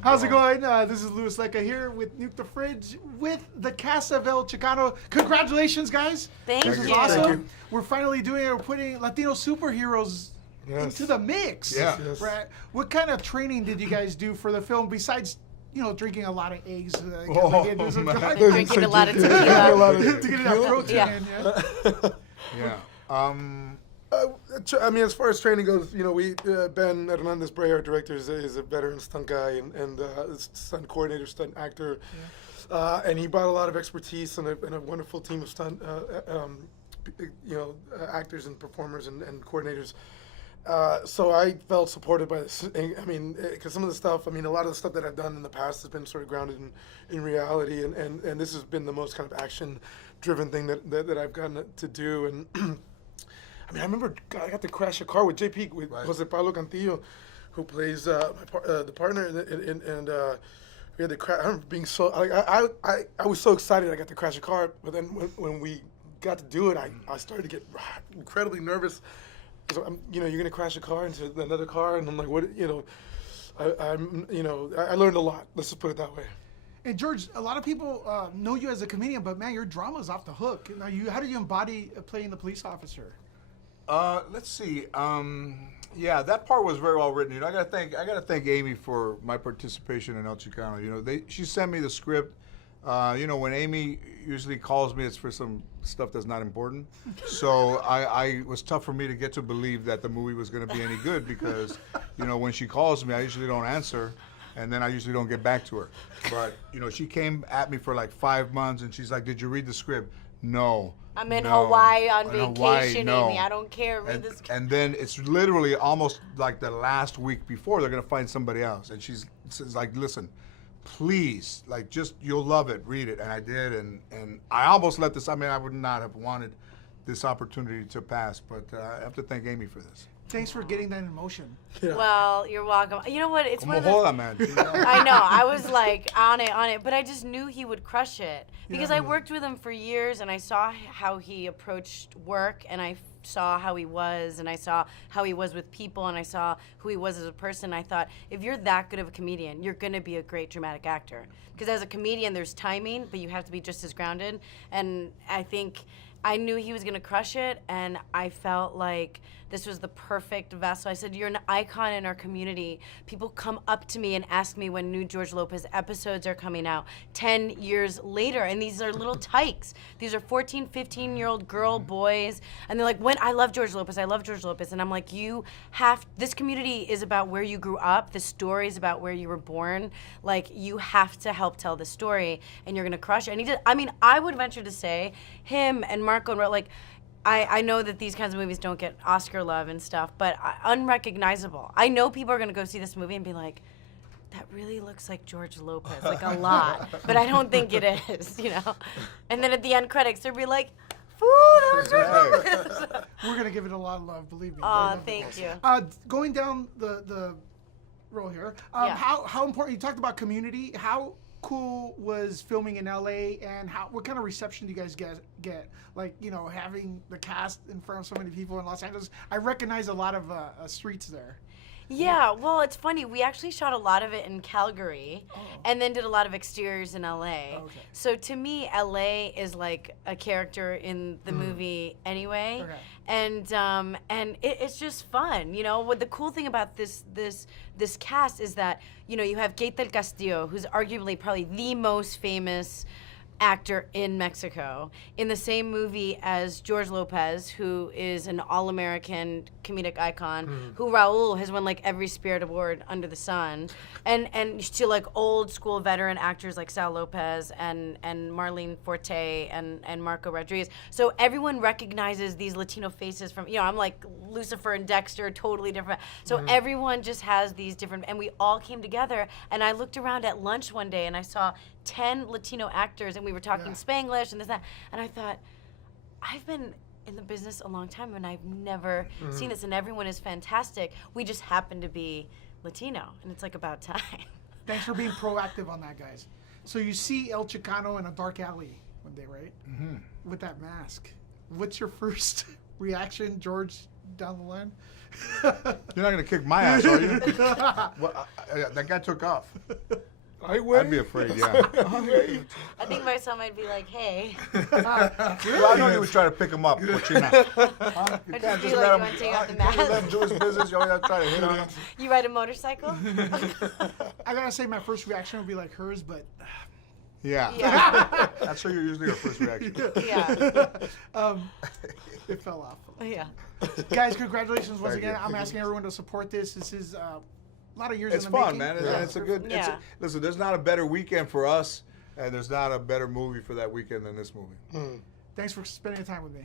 How's it going? This is Louis Leca here with Nuke the Fridge with the cast of El Chicano. Congratulations, guys. Thank This you. is awesome. Thank you. We're finally doing it. We're putting Latino superheroes into the mix. Yeah. Yes. Right. What kind of training did you guys do for the film besides, drinking a lot of eggs? Drinking a lot of tequila. to get that protein Yeah. in, yeah. Yeah. I mean, as far as training goes, we Ben Hernandez Bray, our director, is a veteran stunt guy and stunt coordinator, stunt actor, and he brought a lot of expertise and a wonderful team of stunt, actors and performers and coordinators. So I felt supported by this. I mean, because some of the stuff, a lot of the stuff that I've done in the past has been sort of grounded in reality, and this has been the most kind of action-driven thing that I've gotten to do. And I remember I got to crash a car with JP, with Jose Pablo Cantillo, who plays the partner, and we had to crash. I remember being so, I was so excited I got to crash a car, but then when we got to do it, I started to get incredibly nervous. So you're gonna crash a car into another car, and I'm like, what, I learned a lot. Let's just put it that way. And George, a lot of people know you as a comedian, but man, your drama's off the hook. Now, how do you embody playing the police officer? Let's see. Yeah, that part was very well written. I gotta thank Amy for my participation in El Chicano. She sent me the script. When Amy usually calls me, it's for some stuff that's not important. So it was tough for me to get to believe that the movie was going to be any good because, when she calls me, I usually don't answer, and then I usually don't get back to her. But, she came at me for like 5 months, and she's like, "Did you read the script?" No. I'm in no. Hawaii on In vacation, no. Amy. I don't care. Read this. And then it's literally almost like the last week before they're going to find somebody else. And she's like, "Listen, please, you'll love it, read it." And I did, and I almost let this, I would not have wanted this opportunity to pass, but I have to thank Amy for this. Thanks for getting that in motion. Yeah. Well, you're welcome. You know what? It's one Como of those. joda, man. I know. I was like on it, but I just knew he would crush it because I worked with him for years, and I saw how he approached work, and I saw how he was, and I saw how he was with people, and I saw who he was as a person. I thought, if you're that good of a comedian, you're going to be a great dramatic actor. Because as a comedian, there's timing, but you have to be just as grounded. And I think I knew he was going to crush it, and I felt like this was the perfect vessel. I said, "You're an icon in our community." People come up to me and ask me when new George Lopez episodes are coming out 10 years later, and these are little tykes. These are 14, 15-year-old girl boys, and they're like, I love George Lopez, I love George Lopez. And I'm like, this community is about where you grew up, the story is about where you were born. Like, you have to help tell the story, and you're gonna crush it. And he did. I would venture to say, him and Marco, I know that these kinds of movies don't get Oscar love and stuff, but unrecognizable. I know people are going to go see this movie and be like, that really looks like George Lopez, like a lot. But I don't think it is, And then at the end credits, they'll be like, that was George Lopez. We're going to give it a lot of love, believe me. Thank you. Going down the row here, Yeah. how important, you talked about community, how cool was filming in LA, and what kind of reception do you guys get? Like, having the cast in front of so many people in Los Angeles. I recognize a lot of streets there. Yeah, well, it's funny. We actually shot a lot of it in Calgary and then did a lot of exteriors in LA. Okay. So to me, LA is like a character in the movie anyway. Okay. And it's just fun. What the cool thing about this cast is that, you have Kate del Castillo, who's arguably probably the most famous actor in Mexico, in the same movie as George Lopez, who is an all-American comedic icon, who Raul has won like every Spirit Award under the sun, and to like old school veteran actors like Sal Lopez and Marlene Forte and Marco Rodriguez. So everyone recognizes these Latino faces from, I'm like Lucifer and Dexter, totally different. So everyone just has these different, and we all came together, and I looked around at lunch one day and I saw 10 Latino actors, and we were talking Spanglish and this, that, and I thought, I've been in the business a long time and I've never seen this, and everyone is fantastic. We just happen to be Latino, and it's like about time. Thanks for being proactive on that, guys. So you see El Chicano in a dark alley one day, right? With that mask. What's your first reaction, George? down the line. You're not gonna kick my ass, are you? Well, that guy took off. I would. I'd be afraid. Yeah. I think my son might be like, hey. Well, I know he was trying to pick him up, but you're not. Huh? You I can't just just feel let like you him. wanna take off the You can't just let him mask. do his business. You always have to try to hit on him. You ride a motorcycle? I gotta say, my first reaction would be like hers, but Yeah. Yeah. That's usually your first reaction. Yeah. it fell off. Yeah. Guys, congratulations once Thank again. you. I'm asking everyone to support this. This is a lot of years It's in the fun, making. man. And it's a good. Yeah. Listen, there's not a better weekend for us, and there's not a better movie for that weekend than this movie. Thanks for spending the time with me.